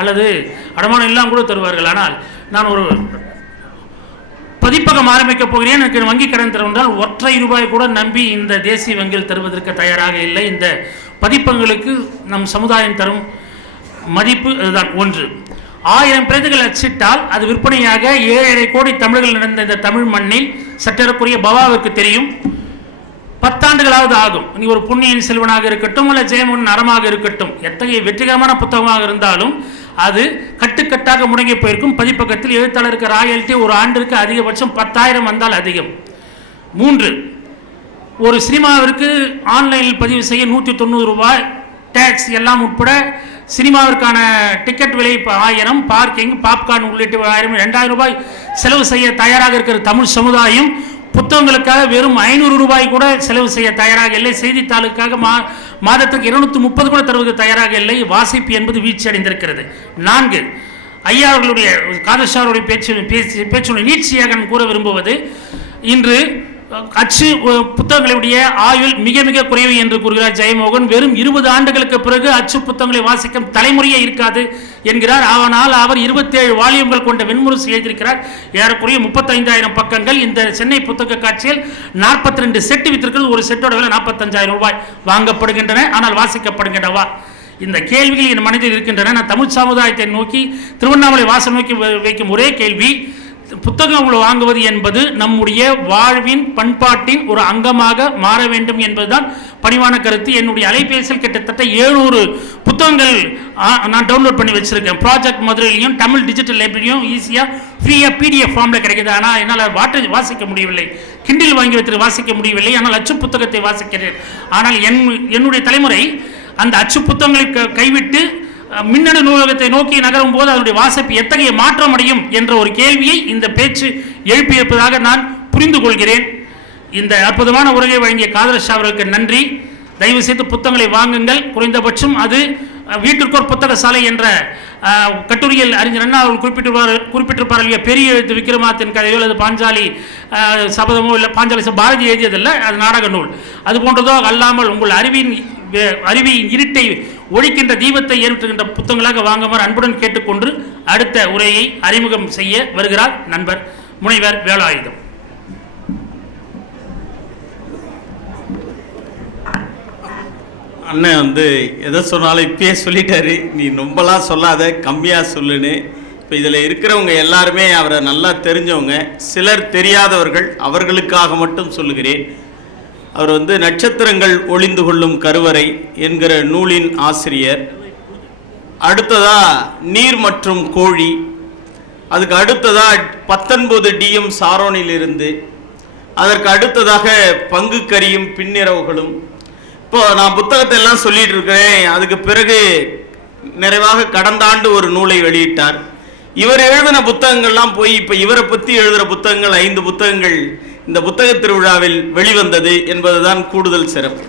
அல்லது அடமானம் எல்லாம் கூட தருவார்கள். ஆனால் நான் ஒரு பதிப்பகம் ஆரம்பிக்கப் போகிறேன், எனக்கு வங்கி கடன் தருவதால் ஒற்றை ரூபாய் கூட நம்பி இந்த தேசிய வங்கியில் தருவதற்கு தயாராக இல்லை. இந்த பதிப்பங்களுக்கு நம் சமுதாயம் தரும் மதிப்பு அதுதான். ஒன்று, 1000 பிரதிகள் அச்சிட்டால் அது விற்பனையாக 7,5 கோடி தமிழர்கள் நடந்த இந்த தமிழ் மண்ணில் சற்றேறக்குரிய பவாவுக்கு தெரியும் 10 ஆண்டுகளாவது ஆகும். நீ ஒரு பொன்னியின் செல்வனாக இருக்கட்டும் அல்ல ஜெயமோகன் அறமாக இருக்கட்டும், எத்தகைய வெற்றிகரமான புத்தகமாக இருந்தாலும் அது கட்டுக்கட்டாக முடங்கி போயிருக்கும். பதிப்பகத்தில் எழுத்தாளருக்கு ராயல்ட்டி ஒரு ஆண்டிற்கு அதிகபட்சம் 10,000 வந்தால் அதிகம். 3, ஒரு சினிமாவிற்கு ஆன்லைனில் பதிவு செய்ய 190 ரூபாய், டேக்ஸ் எல்லாம் உட்பட சினிமாவிற்கான டிக்கெட் விலை 1000, பார்க்கிங், பாப்கார்ன் உள்ளிட்ட 1000, 2000 ரூபாய் செலவு செய்ய தயாராக இருக்கிற தமிழ் சமுதாயம் புத்தகங்களுக்காக வெறும் 500 ரூபாய் கூட செலவு செய்ய தயாராக இல்லை. செய்தித்தாளுக்காக மாதத்துக்கு 230 கூட தருவதற்கு தயாராக இல்லை. வாசிப்பு என்பது வீழ்ச்சி அடைந்திருக்கிறது. 4, ஐயா அவர்களுடைய காதர்ஷாருடைய பேச்சுடைய நீட்சியாக நான் கூற விரும்புவது, இன்று அச்சு புத்தகங்களுடைய ஆயுள் மிக மிக குறைவு என்று கூறுகிறார் ஜெயமோகன். வெறும் 20 ஆண்டுகளுக்கு பிறகு அச்சு புத்தகங்களை வாசிக்கும் தலைமுறையே இருக்காது என்கிறார். ஆனால் அவர் 27 வால்யூம்கள் கொண்ட வெண்முரசு எழுதியிருக்கிறார். ஏறக்குறைய 35,000 பக்கங்கள். இந்த சென்னை புத்தக காட்சியில் 42 செட்டு வித்திருக்கிறது. ஒரு செட்டோட விலை 45,000 ரூபாய் வாங்கப்படுகின்றன, ஆனால் வாசிக்கப்படுகின்றவா? இந்த கேள்விகள் என் மனதில் இருக்கின்றன. நான் தமிழ் சமுதாயத்தை நோக்கி, திருவண்ணாமலை வாசல் நோக்கி வைக்கும் ஒரே கேள்வி, புத்தகங்கள் வாங்குவது என்பது நம்முடைய வாழ்வின் பண்பாட்டின் ஒரு அங்கமாக மாற வேண்டும் என்பதுதான் பணிவான கருத்து. என்னுடைய அலைபேசியில் கிட்டத்தட்ட 700 புத்தகங்கள் நான் டவுன்லோட் பண்ணி வச்சிருக்கேன். ப்ராஜெக்ட் மதுரையிலையும் தமிழ் டிஜிட்டல் லைப்ரரியும் ஈஸியாக ஃப்ரீயாக PDF ஃபார்மில் கிடைக்குது. ஆனால் என்னால் வாசிக்க முடியவில்லை. கிண்டில் வாங்கி வைத்து வாசிக்க முடியவில்லை. ஆனால் அச்சு புத்தகத்தை வாசிக்கிறேன். ஆனால் என்னுடைய தலைமுறை அந்த அச்சு புத்தகங்களை கைவிட்டு மின்னணு நூலகத்தை நோக்கி நகரும் போது அதனுடைய வாசிப்பு எத்தகைய மாற்றம் அடையும் என்ற ஒரு கேள்வியை இந்த பேச்சு எழுப்பியிருப்பதாக நான் புரிந்து கொள்கிறேன். இந்த அற்புதமான உரையை வழங்கிய காதர்ஷா அவர்களுக்கு நன்றி. தயவு செய்து புத்தகங்களை வாங்குங்கள். குறைந்தபட்சம் அது வீட்டிற்கோர் புத்தக சாலை என்ற கட்டுரையில் அறிஞர் அண்ணா அவர்கள் குறிப்பிட்டிருப்பார் இல்லையா, பெரிய எழுத்து விக்ரமாத்தின் கதையோ அல்லது பாஞ்சாலி சபதமோ இல்லை, பாஞ்சாலி பாரதி எழுதியதில்லை, அது நாடக நூல். அது போன்றதோ அல்லாமல் உங்கள் அறிவின் இருட்டை ஒழிக்கின்ற தீபத்தை ஏற்படுகின்ற புத்தகங்களாக வாங்குமாறு அன்புடன் கேட்டுக்கொண்டு அடுத்த உரையை அறிமுகம் செய்ய வருகிறார் நண்பர் முனைவர் வேலாயுதம். அண்ணன் எதை சொன்னாலும் இப்பயே சொல்லிட்டாரு, நீ ரொம்பலாம் சொல்லாத, கம்மியாக சொல்லுன்னு. இப்போ இதில் இருக்கிறவங்க எல்லாருமே அவரை நல்லா தெரிஞ்சவங்க, சிலர் தெரியாதவர்கள், அவர்களுக்காக மட்டும் சொல்லுகிறேன். அவர் நட்சத்திரங்கள் ஒளிந்து கொள்ளும் கருவறை என்கிற நூலின் ஆசிரியர். அடுத்ததா நீர் மற்றும் கோழி, அதுக்கு அடுத்ததா 19 DM சாரோனிலிருந்து, அதற்கு அடுத்ததாக பங்கு கரியும் பின்னிரவுகளும். இப்போ நான் புத்தகத்தை எல்லாம் சொல்லிட்டு இருக்கிறேன். அதுக்கு பிறகு நிறைவாக கடந்த ஆண்டு ஒரு நூலை வெளியிட்டார். இவர் எழுதின புத்தகங்கள்லாம் போய் இப்போ இவரை பற்றி எழுதுகிற புத்தகங்கள் 5 புத்தகங்கள் இந்த புத்தக திருவிழாவில் வெளிவந்தது என்பதுதான் கூடுதல் சிறப்பு.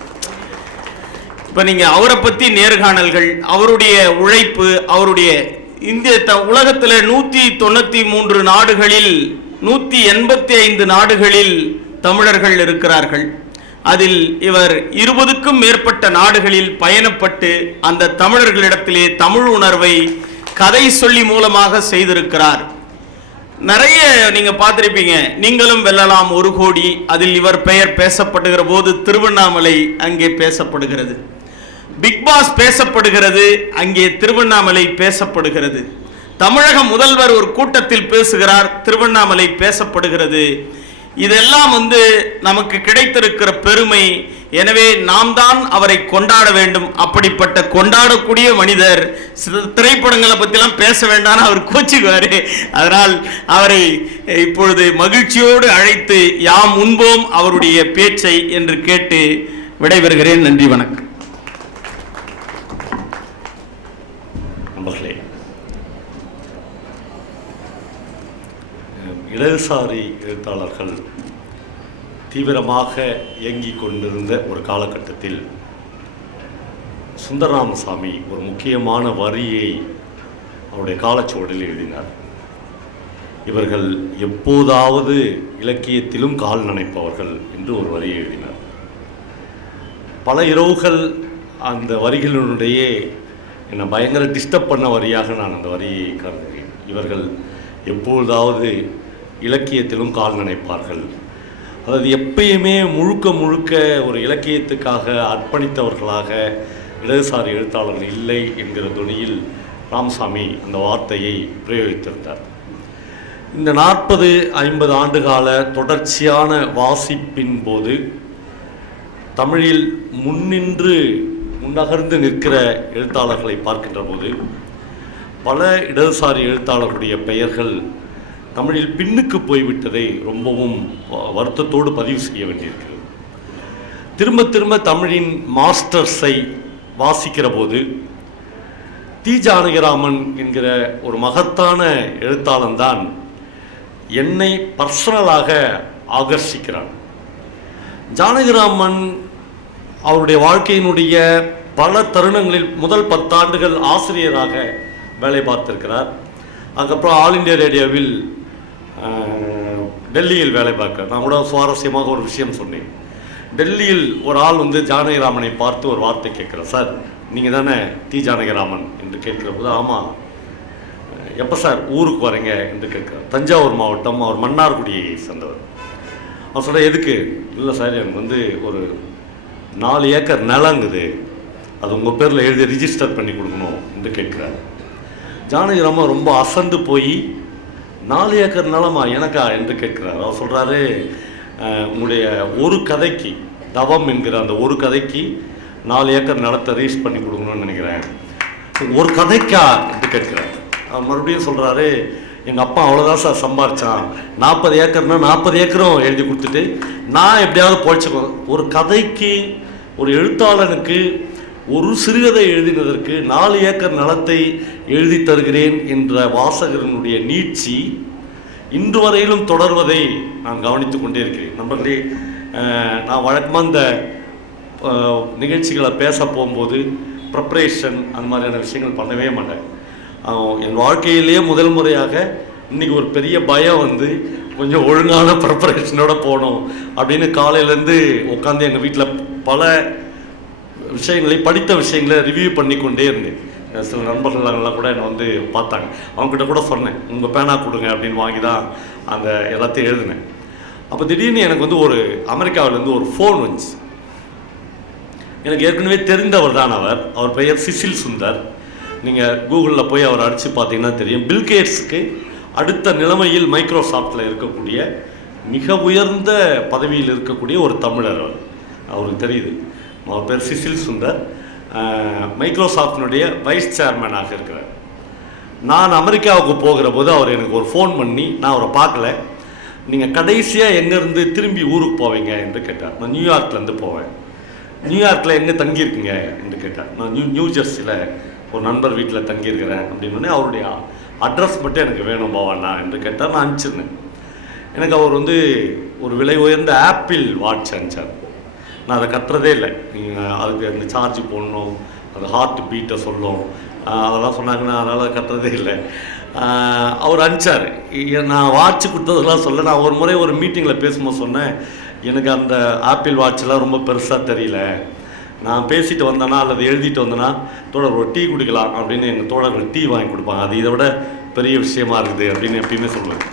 இப்போ நீங்கள் அவரை பற்றி நேர்காணல்கள், அவருடைய உழைப்பு, அவருடைய இந்திய உலகத்தில் 193 நாடுகளில் 185 நாடுகளில் தமிழர்கள் இருக்கிறார்கள். அதில் இவர் 20க்கும் மேற்பட்ட நாடுகளில் பயணப்பட்டு அந்த தமிழர்களிடத்திலே தமிழ் உணர்வை கதை சொல்லி மூலமாக செய்திருக்கிறார். நிறைய நீங்க பார்த்திருப்பீங்க. நீங்களும் வெல்லலாம் 1 கோடி, அதில் இவர் பெயர் பேசப்படுகிற போது திருவண்ணாமலை அங்கே பேசப்படுகிறது. பிக் பாஸ் பேசப்படுகிறது, அங்கே திருவண்ணாமலை பேசப்படுகிறது. தமிழக முதல்வர் ஒரு கூட்டத்தில் பேசுகிறார், திருவண்ணாமலை பேசப்படுகிறது. இதெல்லாம் நமக்கு கிடைத்திருக்கிற பெருமை. எனவே நாம் தான் அவரை கொண்டாட வேண்டும். அப்படிப்பட்ட கொண்டாடக்கூடிய மனிதர். திரைப்படங்களை பற்றிலாம் பேச வேண்டாம்னு அவர் கோச்சுக்குவாரு. அதனால் அவரை இப்பொழுது மகிழ்ச்சியோடு அழைத்து யாம் உண்போம் அவருடைய பேச்சை என்று கேட்டு விடைபெறுகிறேன். நன்றி, வணக்கம். இடதுசாரி எழுத்தாளர்கள் தீவிரமாக இயங்கிக் கொண்டிருந்த ஒரு காலகட்டத்தில் சுந்தரராமசாமி ஒரு முக்கியமான வரியை அவருடைய காலச்சுவடில் எழுதினார். இவர்கள் எப்போதாவது இலக்கியத்திலும் கால் நனைப்பவர்கள் என்று ஒரு வரியை எழுதினார். பல இரவுகள் அந்த வரிகளினுடைய என்னை பயங்கர டிஸ்டர்ப் பண்ண வரியாக நான் அந்த வரியை கருதுகிறேன். இவர்கள் எப்பொழுதாவது இலக்கியத்திலும் கால் நினைப்பார்கள். அதாவது எப்பயுமே முழுக்க முழுக்க ஒரு இலக்கியத்துக்காக அர்ப்பணித்தவர்களாக இடதுசாரி எழுத்தாளர்கள் இல்லை என்கிற துணியில் ராமசாமி அந்த வார்த்தையை பிரயோகித்திருந்தார். இந்த 40-50 ஆண்டுகால தொடர்ச்சியான வாசிப்பின் போது தமிழில் முன்னகர்ந்து நிற்கிற எழுத்தாளர்களை பார்க்கின்ற போது பல இடதுசாரி எழுத்தாளர்களுடைய பெயர்கள் தமிழில் பின்னுக்கு போய்விட்டதை ரொம்பவும் வருத்தத்தோடு பதிவு செய்ய வேண்டியிருக்கிறது. திரும்ப திரும்ப தமிழின் மாஸ்டர்ஸை வாசிக்கிற போது தி. ஜானகிராமன் என்கிற ஒரு மகத்தான எழுத்தாளன் தான் என்னை பர்சனலாக ஆகர்ஷிக்கிறான். ஜானகிராமன் அவருடைய வாழ்க்கையினுடைய பல தருணங்களில் முதல் 10 ஆண்டுகள் ஆசிரியராக வேலை பார்த்திருக்கிறார். அதுக்கப்புறம் ஆல் இண்டியா ரேடியோவில் டெல்லியில் வேலை பார்க்கிறார். நான் கூட சுவாரஸ்யமாக ஒரு விஷயம் சொன்னேன். டெல்லியில் ஒரு ஆள் வந்து ஜானகிராமனை பார்த்து ஒரு வார்த்தை கேட்குறார். சார், நீங்கள் தானே தி. ஜானகிராமன் என்று கேட்குற போது, ஆமாம், எப்போ சார் ஊருக்கு வரீங்க என்று கேட்குறார். தஞ்சாவூர் மாவட்டம், அவர் மன்னார்குடியை சேர்ந்தவர். அவர் சொல்ல, எதுக்கு? இல்லை சார், எனக்கு வந்து ஒரு 4 ஏக்கர் நிலங்குது, அது உங்கள் பேரில் எழுதி ரிஜிஸ்டர் பண்ணி கொடுக்கணும் என்று கேட்குறாரு. ஜானகிராமன் ரொம்ப அசந்து போய் 4 ஏக்கர் நிலமா எனக்கா என்று கேட்குறாரு. அவர் சொல்கிறாரு, உங்களுடைய ஒரு கதைக்கு, தவம் என்கிற அந்த ஒரு கதைக்கு 4 ஏக்கர் நிலத்தை ரீஸ் பண்ணி கொடுக்கணும்னு நினைக்கிறேன். ஒரு கதைக்கா என்று கேட்குறாரு. அவர் மறுபடியும் சொல்கிறாரு, எங்கள் அப்பா அவ்வளோதான் சார் சம்பாரிச்சான், 40 ஏக்கர்னா 40 ஏக்கரும் எழுதி கொடுத்துட்டு நான் எப்படியாவது பொழைச்சிக்குவேன். ஒரு கதைக்கு, ஒரு எழுத்தாளனுக்கு ஒரு சிறுகதை எழுதினதற்கு 4 ஏக்கர் நிலத்தை எழுதி தருகிறேன் என்ற வாசகரனுடைய நீட்சி இன்று வரையிலும் தொடர்வதை நான் கவனித்து கொண்டே இருக்கிறேன். நண்பர்களே, நான் வழக்கமாக இந்த நிகழ்ச்சிகளை பேச போகும்போது ப்ரிப்ரேஷன் அந்த மாதிரியான விஷயங்கள் பண்ணவே மாட்டேன். என் வாழ்க்கையிலேயே முதல் முறையாக இன்றைக்கி ஒரு பெரிய பயம் வந்து கொஞ்சம் ஒழுங்கான ப்ரிப்பரேஷனோட போகணும் அப்படின்னு காலையிலேருந்து உட்காந்து எங்கள் வீட்டில் பல விஷயங்களை, படித்த விஷயங்களை ரிவ்யூ பண்ணி கொண்டே இருந்தேன். சில நண்பர்களெல்லாம் கூட என்னை வந்து பார்த்தாங்க. அவங்ககிட்ட கூட சொன்னேன், உங்கள் பேனா கொடுங்க அப்படின்னு வாங்கி தான் அந்த எல்லாத்தையும் எழுதினேன். அப்போ திடீர்னு எனக்கு வந்து ஒரு அமெரிக்காவிலேருந்து ஒரு ஃபோன் வந்துச்சு. எனக்கு ஏற்கனவே தெரிந்தவர் தான் அவர் பெயர் சிசில் சுந்தர். நீங்கள் கூகுளில் போய் அவர் அடித்து பார்த்தீங்கன்னா தெரியும். பில்கேட்ஸுக்கு அடுத்த நிலைமையில் மைக்ரோசாஃப்டில் இருக்கக்கூடிய மிக உயர்ந்த பதவியில் இருக்கக்கூடிய ஒரு தமிழர் அவருக்கு தெரியுது. அவர் பேர் சிசில் சுந்தர். மைக்ரோசாஃப்டினுடைய வைஸ் சேர்மனாக இருக்கிறார். நான் அமெரிக்காவுக்கு போகிற போது அவர் எனக்கு ஒரு ஃபோன் பண்ணி, நான் அவரை பார்க்கல, நீங்கள் கடைசியாக எங்கேருந்து திரும்பி ஊருக்கு போவீங்க என்று கேட்டார். நான் நியூயார்க்லேருந்து போவேன். நியூயார்க்கில் எங்கே தங்கியிருக்கீங்க என்று கேட்டார். நான் நியூ ஜெர்சியில் ஒரு நண்பர் வீட்டில் தங்கியிருக்கிறேன் அப்படின்னு. அவருடைய அட்ரஸ் மட்டும் எனக்கு வேணும் பவானா என்று கேட்டார். நான் அனுப்பிச்சிருந்தேன். எனக்கு அவர் வந்து ஒரு விலை உயர்ந்த ஆப்பிள் வாட்ச் அனுப்பிச்சார். நான் அதை கட்டுறதே இல்லை. நீங்கள் அதுக்கு அந்த சார்ஜ் போடணும், அது ஹார்ட் பீட்டை சொல்லும், அதெல்லாம் சொன்னாங்கன்னா அதனால் கட்டுறதே இல்லை. அவர் அனுப்பிச்சார். நான் வாட்ச் கொடுத்ததெல்லாம் சொல்ல. நான் ஒரு முறை ஒரு மீட்டிங்கில் பேசும்போது சொன்னேன், எனக்கு அந்த ஆப்பிள் வாட்செலாம் ரொம்ப பெருசாக தெரியல, நான் பேசிட்டு வந்தேன்னா அல்லது எழுதிட்டு வந்தேன்னா தோழர் ஒரு டீ குடிக்கலாம் அப்படின்னு எங்கள் தோழர்கள் டீ வாங்கி கொடுப்பாங்க, அது இதை விட பெரிய விஷயமா இருக்குது அப்படின்னு எப்பயுமே சொல்லுவேன்.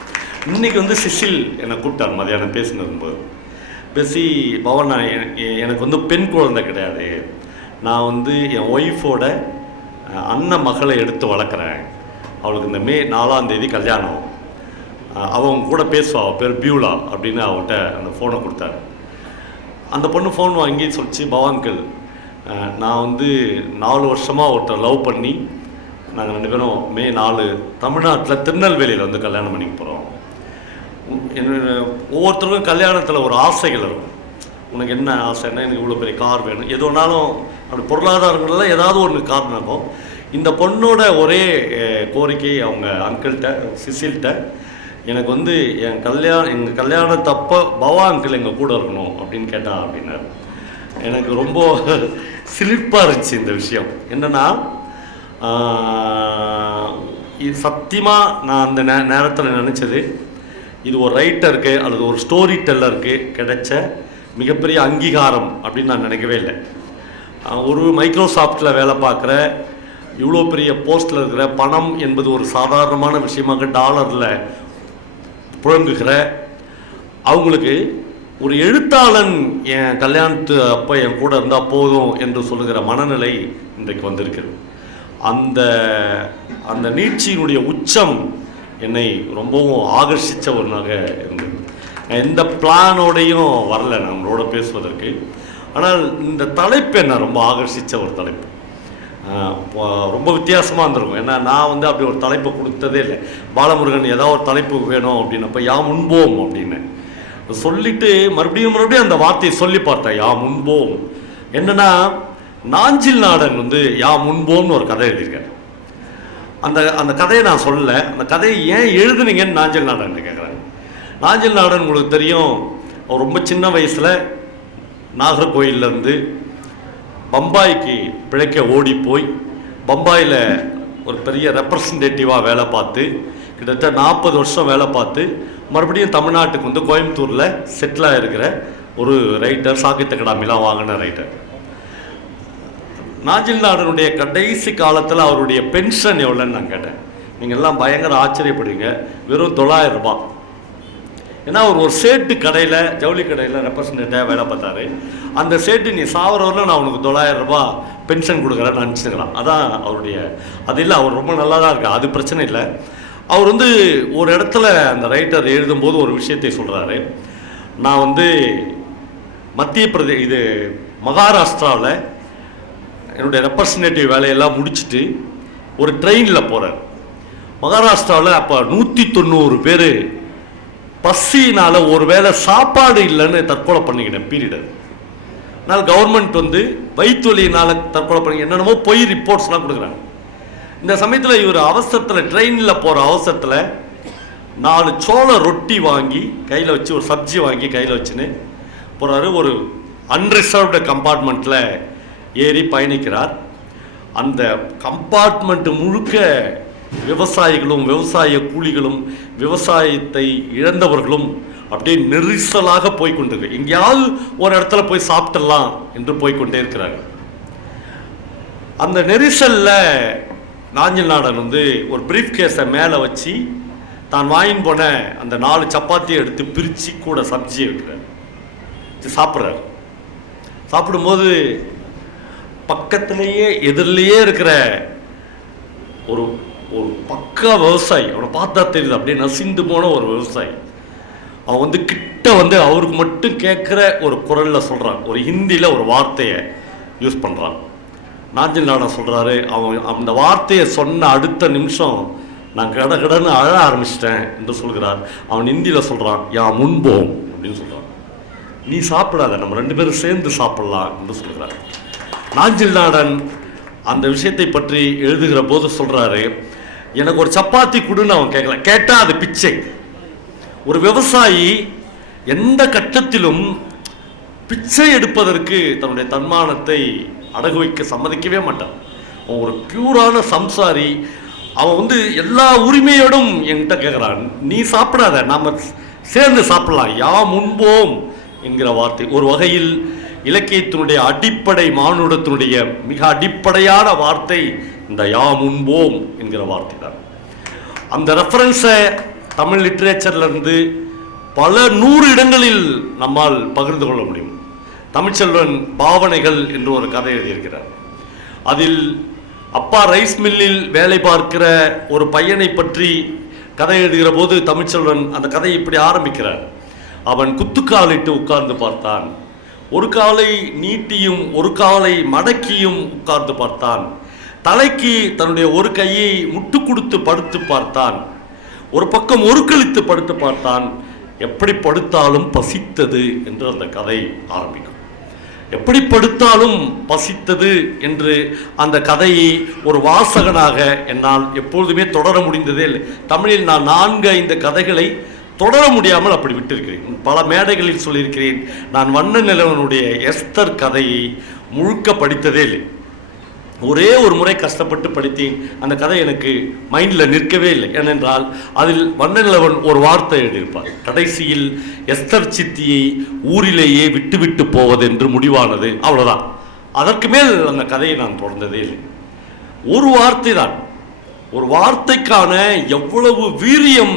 இன்றைக்கி வந்து சிசில் என்னை கூப்பிட்டார் மதியானம் பேசினதும்போது. பேசி, பவன், எனக்கு வந்து பெண் குழந்தை கிடையாது, நான் வந்து என் ஒய்ஃபோட அண்ணன் மகளை எடுத்து வளர்க்குறேன், அவளுக்கு இந்த மே 4ஆம் தேதி கல்யாணம், அவங்க கூட பேசுவா, அவள் பேர் பியூலா அப்படின்னு அவள்கிட்ட அந்த ஃபோனை கொடுத்தாரு. அந்த பொண்ணு ஃபோன் வாங்கி சொல்லிச்சு, பவான்கள், நான் வந்து 4 வருஷமாக ஒருத்தர் லவ் பண்ணி நாங்கள் 2 பேரும் மே 4 தமிழ்நாட்டில் திருநெல்வேலியில் வந்து கல்யாணம் பண்ணிக்க போகிறோம். ஒவ்வொருத்தருக்கும் கல்யாணத்தில் ஒரு ஆசைகள் இருக்கும். உனக்கு என்ன ஆசைன்னா, எனக்கு இவ்வளோ பெரிய கார் வேணும், எது ஒன்றாலும் அப்படி பொருளாதாரங்களில் ஏதாவது ஒன்று காரணம் இருக்கும். இந்த பொண்ணோட ஒரே கோரிக்கை அவங்க அங்கிள்கிட்ட, சிசில்கிட்ட, எனக்கு வந்து எங்கள் கல்யாணத்தப்போ பவா அங்கிள் எங்கள் கூட இருக்கணும் அப்படின்னு கேட்டான் அப்படின்னாரு. எனக்கு ரொம்ப சிலிப்பாக இருந்துச்சு இந்த விஷயம். என்னென்னா, இது சத்தியமாக நான் அந்த நேரத்தில் நினச்சது, இது ஒரு ரைட்டருக்கு அல்லது ஒரு ஸ்டோரி டெல்லருக்கு கிடைச்ச மிகப்பெரிய அங்கீகாரம் அப்படின்னு நான் நினைக்கவே இல்லை. ஒரு மைக்ரோசாஃப்டில் வேலை பார்க்குற இவ்வளோ பெரிய போஸ்டில் இருக்கிற, பணம் என்பது ஒரு சாதாரணமான விஷயமாக டாலரில் புழங்குகிற அவங்களுக்கு ஒரு எழுத்தாளன் என் கல்யாணத்து அப்போ என் கூட இருந்தால் போதும் என்று சொல்லுகிற மனநிலை இன்றைக்கு வந்திருக்கிறது. அந்த அந்த நீட்சியினுடைய உச்சம் என்னை ரொம்பவும் ஆகர்ஷித்த ஒன்றாக இருந்தது. எந்த பிளானோடையும் வரல நம்மளோட பேசுவதற்கு. ஆனால் இந்த தலைப்பு என்ன ரொம்ப ஆகர்ஷித்த ஒரு தலைப்பு. ரொம்ப வித்தியாசமாக இருந்திருக்கும். ஏன்னா நான் வந்து அப்படி ஒரு தலைப்பை கொடுத்ததே இல்லை. பாலமுருகன் ஏதாவது ஒரு தலைப்பு வேணும் அப்படின்னப்போ யாம் முன்போம் அப்படின்னு சொல்லிட்டு மறுபடியும் அந்த வார்த்தையை சொல்லி பார்த்தேன், யாம் முன்போம். என்னன்னா நாஞ்சில் நாடன் வந்து யாம் முன்போம்னு ஒரு கதை எழுதியிருக்காரு. அந்த கதையை நான் சொல்லலை. அந்த கதையை ஏன் எழுதுனீங்கன்னு நாஞ்சில் நாடன் கேட்குறாங்க. நாஞ்சில் நாடன் உங்களுக்கு தெரியும், அவர் ரொம்ப சின்ன வயசில் நாகர்கோயிலேருந்து பம்பாய்க்கு பிழைக்க ஓடி போய் பம்பாயில் ஒரு பெரிய ரெப்ரசன்டேட்டிவாக வேலை பார்த்து கிட்டத்தட்ட 40 வருஷம் வேலை பார்த்து மறுபடியும் தமிழ்நாட்டுக்கு வந்து கோயம்புத்தூரில் செட்டிலாக இருக்கிற ஒரு ரைட்டர், சாகித்ய அகாடமிலாம் வாங்கின ரைட்டர். நாஞ்சில் நாடனுடைய கடைசி காலத்தில் அவருடைய பென்ஷன் எவ்வளோன்னு நான் கேட்டேன். நீங்கள் எல்லாம் பயங்கர ஆச்சரியப்படுவீங்க. வெறும் 900 ரூபாய். ஏன்னா அவர் ஒரு சேட்டு கடையில், ஜவுளி கடையில் ரெப்ரசன்டேட்டிவாக வேலை பார்த்தாரு. அந்த சேட்டு நீ சாவரவரில் நான் உனக்கு 900 ரூபாய் பென்ஷன் கொடுக்குறேன்னு நினச்சிக்கலாம். அதான் அவருடைய அது இல்லை. அவர் ரொம்ப நல்லா தான் இருக்கா, அது பிரச்சனை இல்லை. அவர் வந்து ஒரு இடத்துல அந்த ரைட்டர் எழுதும்போது ஒரு விஷயத்தை சொல்கிறாரு. நான் வந்து இது மகாராஷ்டிராவில் என்னுடைய ரெப்ரசன்டேட்டிவ் வேலையெல்லாம் முடிச்சுட்டு ஒரு ட்ரெயினில் போகிறார். மகாராஷ்டிராவில் அப்போ 190 பேர் பசினால் ஒரு வேளை சாப்பாடு இல்லைன்னு தற்கொலை பண்ணிக்கிட்டேன் பீரியட். அதனால் கவர்மெண்ட் வந்து வயிற்று வலியினால் தற்கொலை பண்ணி என்னென்னமோ போய் ரிப்போர்ட்ஸ்லாம் கொடுக்குறாங்க. இந்த சமயத்தில் இவர் அவசரத்தில், ட்ரெயினில் போகிற அவசரத்தில் 4 சோள ரொட்டி வாங்கி கையில் வச்சு, ஒரு சப்ஜி வாங்கி கையில் வச்சுன்னு போகிறாரு. ஒரு அன்ரிசர்வ்டு கம்பார்ட்மெண்ட்டில் ஏறி பயணிக்கிறார். அந்த கம்பார்ட்மெண்ட்டு முழுக்க விவசாயிகளும் விவசாய கூலிகளும் விவசாயத்தை இழந்தவர்களும் அப்படியே நெரிசலாக போய்கொண்டிருக்கு. எங்கேயாவது ஒரு இடத்துல போய் சாப்பிடலாம் என்று போய்கொண்டே இருக்கிறாங்க. அந்த நெரிசலில் நாஞ்சில் நாடன் வந்து ஒரு பிரீஃப் கேஸை மேலே வச்சு தான் வாங்கின்னு போன அந்த 4 சப்பாத்தியை எடுத்து பிரித்து கூட சப்ஜியை வைக்கிறார், சாப்பிட்றாரு. சாப்பிடும்போது பக்கத்திலேயே எதிரிலேயே இருக்கிற ஒரு ஒரு பக்கா விவசாயி, அவனை பார்த்தா தெரியுது அப்படியே நசிந்து போன ஒரு விவசாயி, அவன் வந்து கிட்ட வந்து அவருக்கு மட்டும் கேட்குற ஒரு குரலில் சொல்கிறான். ஒரு ஹிந்தியில் ஒரு வார்த்தையை யூஸ் பண்ணுறான். நாஞ்சில் நாடன் சொல்கிறாரு, அவன் அந்த வார்த்தையை சொன்ன அடுத்த நிமிஷம் நான் கடன்னு அழ ஆரம்பிச்சிட்டேன் என்று சொல்கிறார். அவன் ஹிந்தியில் சொல்கிறான், யா முன்போம் அப்படின்னு சொல்கிறான். நீ சாப்பிடாத, நம்ம 2 பேரும் சேர்ந்து சாப்பிடலாம் என்று சொல்கிறார். நாஞ்சில் நாடன் அந்த விஷயத்தை பற்றி எழுதுகிற போது சொல்கிறாரு, எனக்கு ஒரு சப்பாத்தி கொடுன்னு அவன் கேட்கல, கேட்டால் அது பிச்சை. ஒரு விவசாயி எந்த கட்டத்திலும் பிச்சை எடுப்பதற்கு தன்னுடைய தன்மானத்தை அடகு வைக்க சம்மதிக்கவே மாட்டான். அவன் ஒரு பியூரான சம்சாரி. அவன் வந்து எல்லா உரிமையோடும் என்கிட்ட கேட்குறான், நீ சாப்பிடாத, நாம் சேர்ந்து சாப்பிடலாம், யா முன்போம் என்கிற வார்த்தை ஒரு வகையில் இலக்கியத்தினுடைய அடிப்படை, மானுடத்தினுடைய மிக அடிப்படையான வார்த்தை இந்த யா முன்போம் என்கிற வார்த்தை தான். அந்த ரெஃபரன்ஸை தமிழ் லிட்ரேச்சர்லேருந்து பல 100 இடங்களில் நம்மால் பகிர்ந்து கொள்ள முடியும். தமிழ்ச்செல்வன் பாவனைகள் என்று ஒரு கதை எழுதியிருக்கிறார். அதில் அப்பா ரைஸ் மில்லில் வேலை பார்க்கிற ஒரு பையனை பற்றி கதை எழுதுகிற போது தமிழ்ச்செல்வன் அந்த கதையை இப்படி ஆரம்பிக்கிறார். அவன் குத்துக்காலிட்டு உட்கார்ந்து பார்த்தான், ஒரு காலை நீட்டியும் ஒரு காலை மடக்கியும் உட்கார்ந்து பார்த்தான், தலைக்கு தன்னுடைய ஒரு கையை முட்டு கொடுத்து படுத்து பார்த்தான், ஒரு பக்கம் ஒருக்களித்து படுத்து பார்த்தான், எப்படி படுத்தாலும் பசித்தது என்று அந்த கதை ஆரம்பிக்கும். எப்படி படுத்தாலும் பசித்தது என்று அந்த கதையை ஒரு வாசகனாக என்னால் எப்பொழுதுமே தொடர முடிந்ததே இல்லை. தமிழில் நான் 4-5 கதைகளை தொடர முடியாமல் அப்படி விட்டிருக்கிறேன். பல மேடைகளில் சொல்லியிருக்கிறேன், நான் வண்ண நிலவனுடைய எஸ்தர் கதையை முழுக்க படித்ததே இல்லை. ஒரே ஒரு முறை கஷ்டப்பட்டு படித்தேன். அந்த கதை எனக்கு மைண்டில் நிற்கவே இல்லை. ஏனென்றால் அதில் வண்ணநிலவன் ஒரு வார்த்தை எழுதியிருப்பார், கடைசியில் எஸ்தர் சித்தியை ஊரிலேயே விட்டுவிட்டு போவது என்று முடிவானது, அவ்வளோதான். அதற்கு மேல் அந்த கதையை நான் தொடர்ந்ததே இல்லை. ஒரு வார்த்தை தான். ஒரு வார்த்தைக்கான எவ்வளவு வீரியம்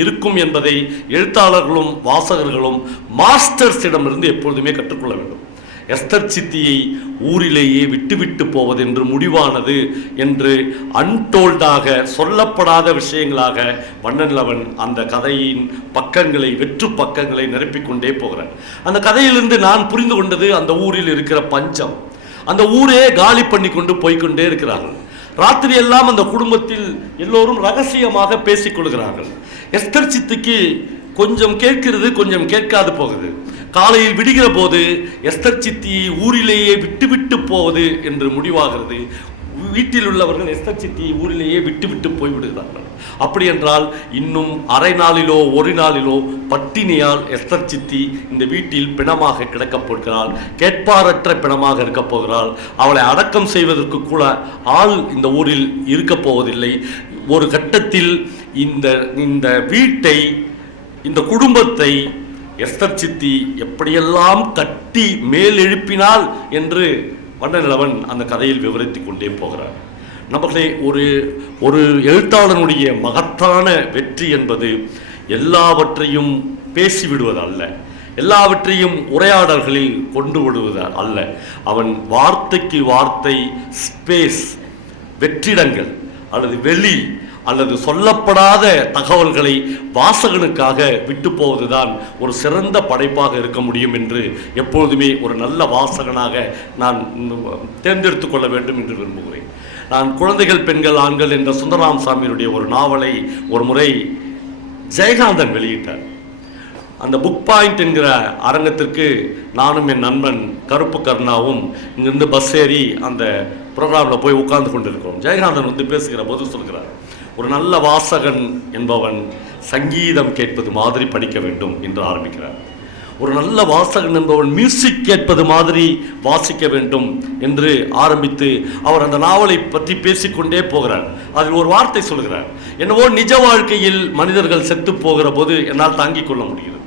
இருக்கும் என்பதை எழுத்தாளர்களும் வாசகர்களும் மாஸ்டர்ஸிடமிருந்து எப்பொழுதுமே கற்றுக்கொள்ள வேண்டும். எஸ்தர் சித்தியை ஊரிலேயே விட்டுவிட்டு போவதென்று முடிவானது என்று அன்டோல்டாக, சொல்லப்படாத விஷயங்களாக வண்ணநிலவன் அந்த கதையின் பக்கங்களை, வெற்று பக்கங்களை நிரப்பிக்கொண்டே போகிறார். அந்த கதையிலிருந்து நான் புரிந்து கொண்டது, அந்த ஊரில் இருக்கிற பஞ்சம். அந்த ஊரே காலி பண்ணி கொண்டு போய்கொண்டே இருக்கிறார்கள். ராத்திரி எல்லாம் அந்த குடும்பத்தில் எல்லோரும் ரகசியமாக பேசிக் கொள்கிறார்கள். எஸ்தர் சித்திக்கு கொஞ்சம் கேட்கிறது, கொஞ்சம் கேட்காது போகுது. காலையில் விடுகிற போது எஸ்தர் சித்தியை ஊரிலேயே விட்டுவிட்டு போவது என்று முடிவாகிறது. வீட்டில் உள்ளவர்கள் எஸ்தர் சித்தியை ஊரிலேயே விட்டுவிட்டு போய்விடுகிறார்கள். அப்படி என்றால் இன்னும் அரை நாளிலோ ஒரு நாளிலோ பட்டினியால் எஸ்தர் சித்தி இந்த வீட்டில் பிணமாக கிடக்கப் போகிறாள். கேட்பாரற்ற பிணமாக இருக்கப் போகிறாள். அவளை அடக்கம் செய்வதற்கு கூட ஆள் இந்த ஊரில் இருக்கப் போவதில்லை. ஒரு கட்டத்தில் இந்த வீட்டை, இந்த குடும்பத்தை எஸ்தர் சித்தி எப்படியெல்லாம் கட்டி மேல் எழுப்பினாள் என்று வண்ணநிலவன் அந்த கதையில் விவரித்துக் கொண்டே போகிறார். நம்மளே ஒரு எழுத்தாளனுடைய மகத்தான வெற்றி என்பது எல்லாவற்றையும் பேசிவிடுவது அல்ல, எல்லாவற்றையும் உரையாடல்களில் கொண்டு விடுவது அல்ல. அவன் வார்த்தைக்கு வார்த்தை, ஸ்பேஸ், வெற்றிடங்கள் அல்லது வெளி அல்லது சொல்லப்படாத தகவல்களை வாசகனுக்காக விட்டு போவதுதான் ஒரு சிறந்த படைப்பாக இருக்க முடியும் என்று எப்பொழுதுமே ஒரு நல்ல வாசகனாக நான் தேர்ந்தெடுத்து கொள்ள வேண்டும் என்று விரும்புகிறேன். நான் குழந்தைகள், பெண்கள், ஆண்கள் என்ற சுந்தரராம சாமியுடைய ஒரு நாவலை ஒரு முறை ஜெயகாந்தன் வெளியிட்டார். அந்த புக் பாயிண்ட் என்கிற அரங்கத்திற்கு நானும் என் நண்பன் கருப்பு கருணாவும் இங்கிருந்து பஸ் ஏறி அந்த ப்ரோக்ராமில் போய் உட்கார்ந்து கொண்டிருக்கிறோம். ஜெயகாந்தன் பேசுகிற போது சொல்கிறார், ஒரு நல்ல வாசகன் என்பவன் சங்கீதம் கேட்பது மாதிரி படிக்க வேண்டும் என்று ஆரம்பிக்கிறார். ஒரு நல்ல வாசகன் என்பவன் மியூசிக் கேட்பது மாதிரி வாசிக்க வேண்டும் என்று ஆரம்பித்து அவர் அந்த நாவலை பற்றி பேசிக்கொண்டே போகிறார். அதில் ஒரு வார்த்தை சொல்கிறார், என்னவோ நிஜ வாழ்க்கையில் மனிதர்கள் செத்து போகிற போது என்னால் தாங்கிக் கொள்ள முடிகிறது,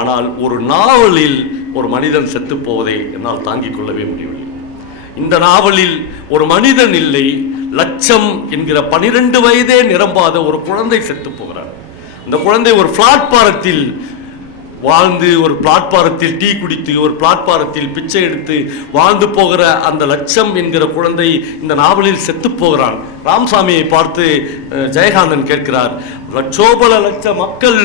ஆனால் ஒரு நாவலில் ஒரு மனிதன் செத்து போவதை என்னால் தாங்கிக் கொள்ளவே முடியவில்லை. இந்த நாவலில் ஒரு மனிதன் இல்லை, லட்சம் என்கிற 12 வயதே நிரம்பாத ஒரு குழந்தை செத்து போகிறார். அந்த குழந்தை ஒரு பிளாட்பாரத்தில் வாழ்ந்து, ஒரு பிளாட்பாரத்தில் டீ குடித்து, ஒரு பிளாட்பாரத்தில் பிச்சை எடுத்து வாழ்ந்து போகிற அந்த லட்சம் என்கிற குழந்தை இந்த நாவலில் செத்து போகிறான். ராமசாமியை பார்த்து ஜெயகாந்தன் கேட்கிறார், லட்சோபல லட்ச மக்கள்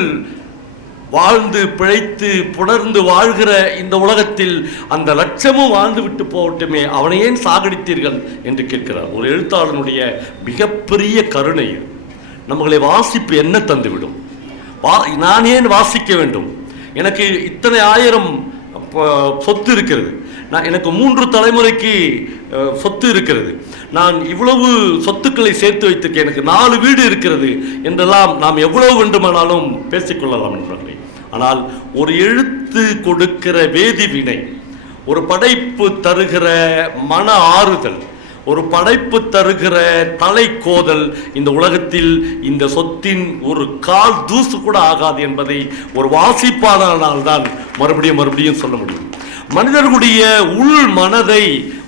வாழ்ந்து பிழைத்து புணர்ந்து வாழ்கிற இந்த உலகத்தில் அந்த லட்சமும் வாழ்ந்து விட்டு போகட்டுமே, அவனை ஏன் சாகடித்தீர்கள் என்று கேட்கிறார். ஒரு எழுத்தாளனுடைய மிகப்பெரிய கருணை. நம்மளை வாசிப்பு என்ன தந்துவிடும்? நான் ஏன் வாசிக்க வேண்டும்? எனக்கு இத்தனை ஆயிரம் சொத்து இருக்கிறது, எனக்கு 3 தலைமுறைக்கு சொத்து இருக்கிறது, நான் இவ்வளவு சொத்துக்களை சேர்த்து வைத்திருக்கேன், எனக்கு 4 வீடு இருக்கிறது என்றெல்லாம் நாம் எவ்வளவு வேண்டுமானாலும் பேசிக்கொள்ளலாம் நண்பர்களே. ஆனால் ஒரு எழுத்து கொடுக்கிற வேதி வினை, ஒரு படைப்பு தருகிற மன ஆறுதல், ஒரு படைப்பு தருகிற தலை கோதல் இந்த உலகத்தில் இந்த சொத்தின் ஒரு கால் தூசு கூட ஆகாது என்பதை ஒரு வாசிப்பாளனால் தான் மறுபடியும் சொல்ல முடியும். மனிதர்களுடைய உள் மனதை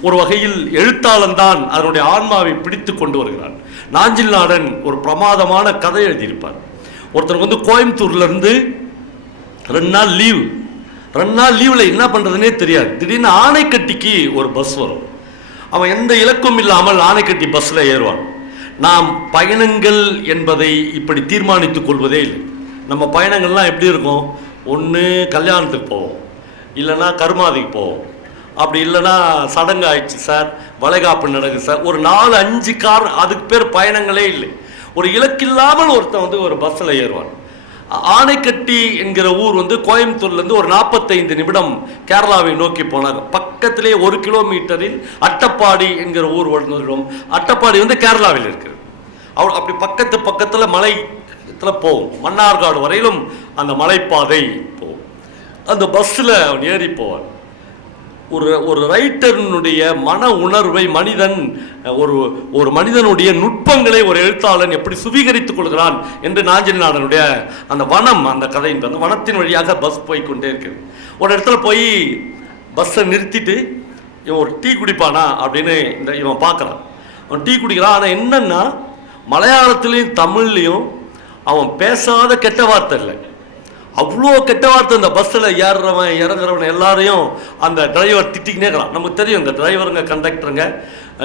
ஒரு வகையில் எழுத்தாளன் தான் அதனுடைய ஆன்மாவை பிடித்து கொண்டு வருகிறான். நாஞ்சில் நாடன் ஒரு பிரமாதமான கதை எழுதியிருப்பார். ஒருத்தர் கோயம்புத்தூர்ல இருந்து 2 நாள் லீவு, 2 நாள் லீவில் என்ன பண்ணுறதுனே தெரியாது. திடீர்னு ஆனைக்கட்டிக்கு ஒரு பஸ் வரும். அவன் எந்த இலக்கும் இல்லாமல் ஆனைக்கட்டி பஸ்ஸில் ஏறுவான். நாம் பயணங்கள் என்பதை இப்படி தீர்மானித்துக் கொள்வதே இல்லை. நம்ம பயணங்கள்லாம் எப்படி இருக்கும்? ஒன்று கல்யாணத்துக்கு போவோம், இல்லைன்னா கருமாதிக்கு போவோம், அப்படி இல்லைன்னா சடங்கு ஆயிடுச்சு சார், வளைகாப்பு நடக்குது சார், ஒரு 4-5 கார், அதுக்கு பேர் பயணங்களே இல்லை. ஒரு இலக்கில்லாமல் ஒருத்தன் ஒரு பஸ்ஸில் ஏறுவான். ஆனைக்கட்டி என்கிற ஊர் கோயம்புத்தூர்லேருந்து ஒரு 45 நிமிடம் கேரளாவை நோக்கி போனாங்க. பக்கத்திலே 1 கிலோமீட்டரில் அட்டப்பாடி என்கிற ஊர் வந்துடும். அட்டப்பாடி கேரளாவில் இருக்கிறது. அப்படி பக்கத்தில் மலைத்தில் போகும், மன்னார்காடு வரையிலும் அந்த மலைப்பாதை போகும். அந்த பஸ்ஸில் அவன் ஏறி போவான். ஒரு ரைட்டருடைய மன உணர்வை மனிதன், ஒரு மனிதனுடைய நுட்பங்களை ஒரு எழுத்தாளன் எப்படி சுவீகரித்துக் கொள்கிறான் என்று நாஞ்சில் நாடனுடைய அந்த வனம், அந்த கதையின் அந்த வனத்தின் வழியாக பஸ் போய்கொண்டே இருக்கிறது. ஒரு இடத்துல போய் பஸ்ஸை நிறுத்திட்டு இவன் ஒரு டீ குடிப்பானா அப்படின்னு இவன் பார்க்குறான். அவன் டீ குடிக்கிறான். ஆனால் என்னன்னா மலையாளத்துலேயும் தமிழ்லையும் அவன் பேசாத கெட்ட வார்த்தை இல்லை, அவ்வளோ கெட்ட வார்த்தை. இந்த பஸ்ஸில் ஏறுறவன் இறங்குறவன் எல்லாரையும் அந்த டிரைவர் திட்டிக்கினே இருக்கிறான். நமக்கு தெரியும் இந்த டிரைவருங்க கண்டக்டருங்க.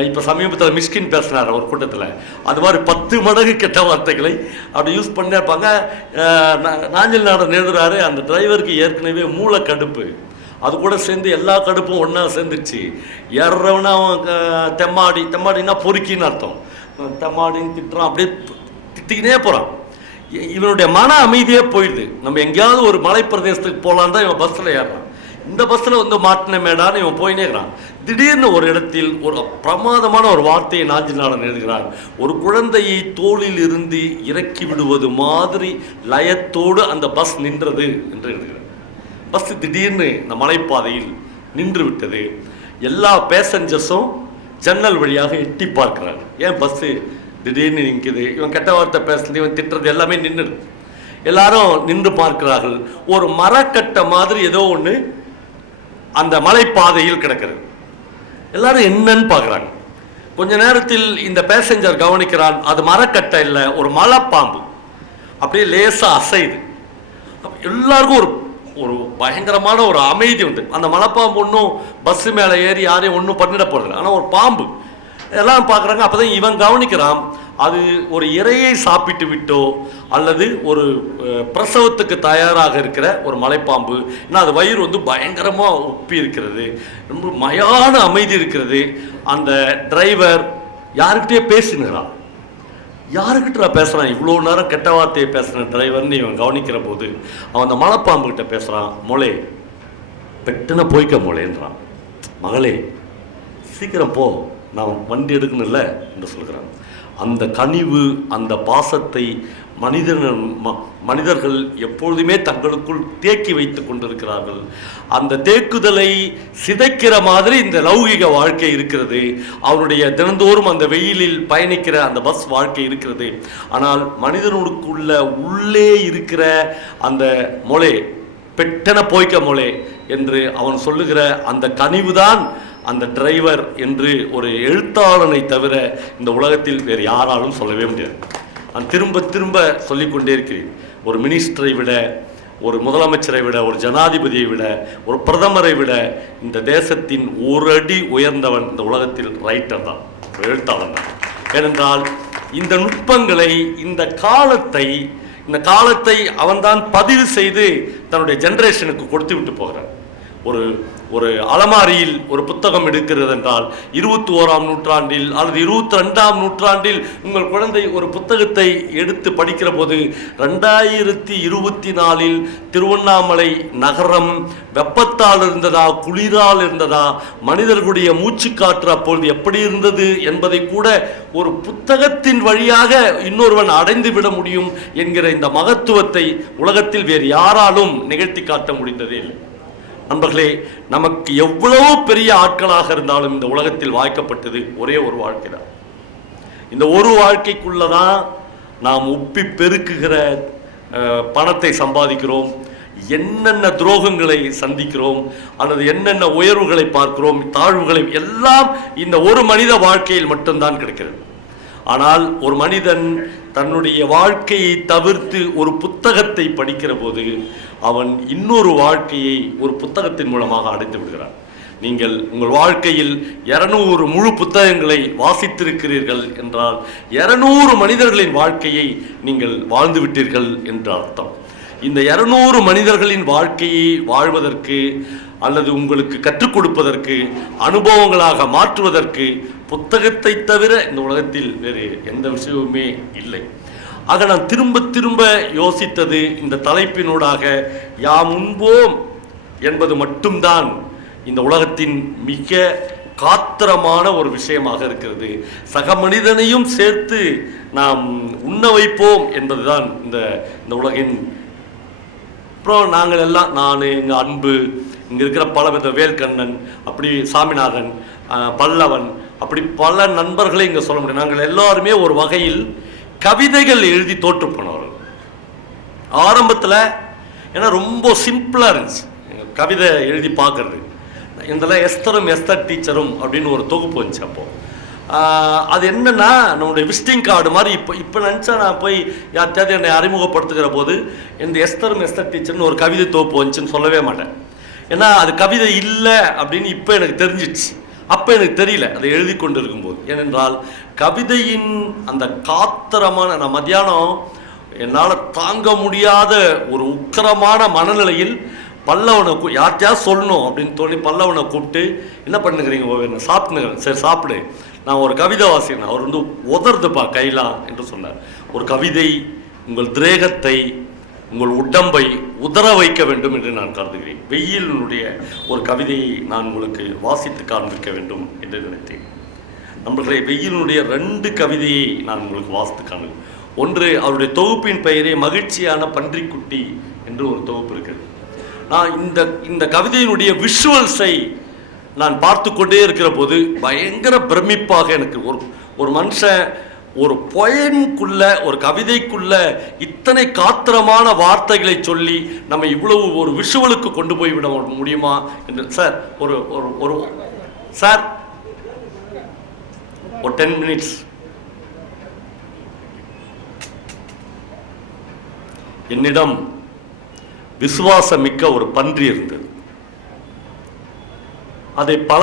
இப்போ சமீபத்தில் மிஸ்கின் பேசினார் ஒரு கூட்டத்தில், அது மாதிரி 10 மடங்கு கெட்ட வார்த்தைகளை அப்படி யூஸ் பண்ணே இருப்பாங்க. நாஞ்சில் நாடன் எழுதுறாரு, அந்த டிரைவருக்கு ஏற்கனவே மூளை கடுப்பு, அது கூட சேர்ந்து எல்லா கடுப்பும் ஒன்றா சேர்ந்துச்சு. ஏறுறவனா அவன் தெம்மாடினா பொறுக்கின்னு அர்த்தம், தெம்மாடின்னு திட்டுறான், அப்படியே திட்டிக்கினே போகிறான். இவனுடைய மன அமைதியே போயிடுது. நம்ம எங்கேயாவது ஒரு மலை பிரதேசத்துக்கு போகலான்னு தான் இவன் பஸ்ஸில் ஏறுறான். இந்த பஸ்ஸில் வந்து மாட்டின மேடான்னு இவன் போயினே இருக்கிறான். திடீர்னு ஒரு இடத்தில் ஒரு பிரமாதமான ஒரு வார்த்தையை நாஞ்சில் நாடன் எழுதுகிறார். ஒரு குழந்தையை தோளில் இருந்து இறக்கி விடுவது மாதிரி லயத்தோடு அந்த பஸ் நின்றது என்று எழுதுகிறார். பஸ் திடீர்னு இந்த மலைப்பாதையில் நின்று விட்டது. எல்லா பேசஞ்சர்ஸும் ஜன்னல் வழியாக எட்டி பார்க்கிறாங்க. ஏன் பஸ்ஸு திடீர்னு நிற்குது, இவன் கெட்ட வார்த்தை பேசுறது, இவன் திட்டுறது எல்லாமே நின்றுது. எல்லாரும் நின்று பார்க்கிறார்கள். ஒரு மரக்கட்டை மாதிரி ஏதோ ஒன்று அந்த மலைப்பாதையில் கிடக்கிறது. எல்லாரும் என்னன்னு பார்க்குறாங்க. கொஞ்ச நேரத்தில் இந்த பேசஞ்சர் கவனிக்கிறான், அது மரக்கட்டை இல்லை, ஒரு மலைப்பாம்பு அப்படியே லேசாக அசையுது. எல்லாருக்கும் ஒரு பயங்கரமான ஒரு அமைதி உண்டு. அந்த மலைப்பாம்பு ஒன்றும் பஸ்ஸு மேலே ஏறி யாரையும் ஒன்றும் பண்ணிட போகிறது, ஆனால் ஒரு பாம்பு. எல்லாம் பார்க்குறாங்க. அப்போ தான் இவன் கவனிக்கிறான், அது ஒரு இரையை சாப்பிட்டு விட்டோ அல்லது ஒரு பிரசவத்துக்கு தயாராக இருக்கிற ஒரு மலைப்பாம்பு. ஏன்னா அது வயிறு வந்து பயங்கரமாக உப்பி இருக்கிறது, ரொம்ப மயான அமைதி இருக்கிறது. அந்த டிரைவர் யாருக்கிட்டே பேசினுறான். யாருக்கிட்ட பேசுகிறான், இவ்வளோ நேரம் கெட்ட வார்த்தையை பேசுகிற டிரைவர்னு இவன் கவனிக்கிற போது அவன் அந்த மலைப்பாம்புக்கிட்ட பேசுகிறான். மொளே பெட்டுன போய்க்க மொளேன்றான். மகளே சீக்கிரம் போ, நான் வண்டி எடுக்கணும்ல என்று சொல்கிறான். அந்த கனிவு, அந்த பாசத்தை மனிதர்கள் எப்பொழுதுமே தங்களுக்குள் தேக்கி வைத்து கொண்டிருக்கிறார்கள். அந்த தேக்குதலை சிதைக்கிற மாதிரி இந்த லௌகிக வாழ்க்கை இருக்கிறது. அவருடைய தினந்தோறும் அந்த வெயிலில் பயணிக்கிற அந்த பஸ் வாழ்க்கை இருக்கிறது. ஆனால் மனிதனுக்குள்ள உள்ளே இருக்கிற அந்த மொளே பெட்டன போய்க்க மொளே என்று அவன் சொல்லுகிற அந்த கனிவுதான் அந்த டிரைவர் என்று ஒரு எழுத்தாளனை தவிர இந்த உலகத்தில் வேறு யாராலும் சொல்லவே முடியாது. நான் திரும்ப திரும்ப சொல்லிக்கொண்டே இருக்கிறேன். ஒரு மினிஸ்டரை விட, ஒரு முதலமைச்சரை விட, ஒரு ஜனாதிபதியை விட, ஒரு பிரதமரை விட இந்த தேசத்தின் ஒரு அடி உயர்ந்தவன் இந்த உலகத்தில் ரைட்டர் தான், எழுத்தாளன் தான். ஏனென்றால் இந்த நுட்பங்களை, இந்த காலத்தை அவன்தான் பதிவு செய்து தன்னுடைய ஜெனரேஷனுக்கு கொடுத்து விட்டு போகிறான். ஒரு அலமாரியில் ஒரு புத்தகம் எடுக்கிறது என்றால் 21ஆம் நூற்றாண்டில் அல்லது 22ஆம் நூற்றாண்டில் உங்கள் குழந்தை ஒரு புத்தகத்தை எடுத்து படிக்கிற போது 2024இல் திருவண்ணாமலை நகரம் வெப்பத்தால் இருந்ததா, குளிரால் இருந்ததா, மனிதர்களுடைய மூச்சுக்காற்று அப்பொழுது எப்படி இருந்தது என்பதை கூட ஒரு புத்தகத்தின் வழியாக இன்னொருவன் அடைந்து விட முடியும் என்கிற இந்த மகத்துவத்தை உலகத்தில் வேறு யாராலும் நிகழ்த்தி காட்ட முடிந்ததே இல்லை. நண்பர்களே, நமக்கு எவ்வளவு பெரிய ஆட்களாக இருந்தாலும் இந்த உலகத்தில் வாய்க்கப்பட்டது ஒரே ஒரு வாழ்க்கை தான். இந்த ஒரு வாழ்க்கைக்குள்ளதான் நாம் உப்பி பெருக்குகிற பணத்தை சம்பாதிக்கிறோம், என்னென்ன துரோகங்களை சந்திக்கிறோம், அல்லது என்னென்ன உயர்வுகளை பார்க்கிறோம், தாழ்வுகளை எல்லாம் இந்த ஒரு மனித வாழ்க்கையில் மட்டும்தான் கிடைக்கிறது. ஆனால் ஒரு மனிதன் தன்னுடைய வாழ்க்கையை தவிர்த்து ஒரு புத்தகத்தை படிக்கிற போது அவன் இன்னொரு வாழ்க்கையை ஒரு புத்தகத்தின் மூலமாக அடைந்து விடுகிறான். நீங்கள் உங்கள் வாழ்க்கையில் 200 முழு புத்தகங்களை வாசித்திருக்கிறீர்கள் என்றால் 200 மனிதர்களின் வாழ்க்கையை நீங்கள் வாழ்ந்து விட்டீர்கள் என்று அர்த்தம். இந்த 200 மனிதர்களின் வாழ்க்கையை வாழ்வதற்கு அல்லது உங்களுக்கு கற்றுக் கொடுப்பதற்கு, அனுபவங்களாக மாற்றுவதற்கு புத்தகத்தை தவிர இந்த உலகத்தில் வேறு எந்த விஷயமுமே இல்லை. ஆக நான் திரும்ப திரும்ப யோசித்தது இந்த தலைப்பினூடாக யாம் உண்போம் என்பது மட்டும்தான் இந்த உலகத்தின் மிக காத்திரமான ஒரு விஷயமாக இருக்கிறது. சக மனிதனையும் சேர்த்து நாம் உண்ண வைப்போம் என்பதுதான் இந்த உலகின். அப்புறம் நாங்கள் எல்லாம், நான், எங்கள் அன்பு, இங்கே இருக்கிற பல வித வேல்கண்ணன், அப்படி சாமிநாதன், பல்லவன், அப்படி பல நண்பர்களை இங்கே சொல்ல முடியும். நாங்கள் எல்லாருமே ஒரு வகையில் கவிதைகள் எழுதி தோற்று போனவர்கள் ஆரம்பத்தில். ஏன்னா ரொம்ப சிம்பிளாக இருந்துச்சு கவிதை எழுதி பார்க்கறது. இதெல்லாம் எஸ்தரும் எஸ்தர் டீச்சரும் அப்படின்னு ஒரு தொகுப்பு வந்துச்சு. அப்போது அது என்னன்னா நம்மளுடைய விசிட்டிங் கார்டு மாதிரி. இப்போ நினச்சா நான் போய் யார்கிட்டயாவது என்னை அறிமுகப்படுத்துகிற போது இந்த எஸ்தரும் எஸ்தர் டீச்சர்னு ஒரு கவிதை தொகுப்பு வந்துச்சுன்னு சொல்லவே மாட்டேன். ஏன்னா அது கவிதை இல்லை அப்படின்னு இப்போ எனக்கு தெரிஞ்சிடுச்சு. அப்போ எனக்கு தெரியல அதை எழுதி கொண்டு இருக்கும்போது. ஏனென்றால் கவிதையின் அந்த காத்திரமான, நான் மத்தியானம் என்னால் தாங்க முடியாத ஒரு உக்கிரமான மனநிலையில் பல்லவனை யார்கிட்டயாவது சொல்லணும் அப்படின்னு தோணி பல்லவனை கூப்பிட்டு, என்ன பண்ணுகிறீங்க, சாப்பிட்டுங்க, சரி சாப்பிடு, நான் ஒரு கவிதை வாசிக்கிறேன். அவர் வந்து உதறதுப்பா கைலாம் என்று சொன்னார். ஒரு கவிதை உங்கள் திரேகத்தை, உங்கள் உடம்பை உதற வைக்க வேண்டும் என்று நான் கருதுகிறேன். வெயிலினுடைய ஒரு கவிதையை நான் உங்களுக்கு வாசித்து காண்பிக்க வேண்டும் என்று நினைத்தேன். நம்மளுடைய வெயிலினுடைய 2 கவிதையை நான் உங்களுக்கு வாசித்து காண்பிக்கிறேன். ஒன்று, அவருடைய தொகுப்பின் பெயரே மகிழ்ச்சியான பன்றிக்குட்டி என்று ஒரு தொகுப்பு இருக்கிறது. நான் இந்த கவிதையினுடைய விஷுவல்ஸை நான் பார்த்து கொண்டே இருக்கிற போது பயங்கர பிரமிப்பாக எனக்கு ஒரு மனுஷன் ஒரு பொயனுக்குள்ள, ஒரு கவிதைக்குள்ள இத்தனை காத்திரமான வார்த்தைகளை சொல்லி நம்ம இவ்வளவு ஒரு விஷுவலுக்கு கொண்டு போய் விட முடியுமா என்று. சார் ஒரு சார் ஒரு 10 மினிட்ஸ். என்னிடம் விசுவாசமிக்க ஒரு பன்றி இருந்தது. அதை பல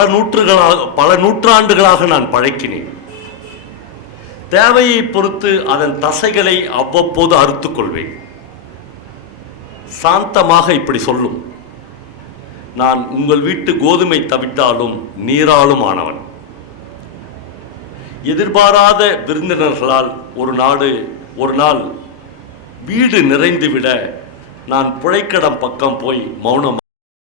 நூற்றாண்டுகளாக நான் பழக்கினேன். தேவையை பொறுத்து அதன் தசைகளை அவ்வப்போது அறுத்துக் கொள்வேன். சாந்தமாக இப்படி சொல்லும், நான் உங்கள் வீட்டு கோதுமை தவிட்டாலும் நீராலும் ஆனவன். எதிர்பாராத விருந்தினர்களால் ஒரு நாள் வீடு நிறைந்துவிட நான் புழைக்கடம் பக்கம் போய் மௌனம்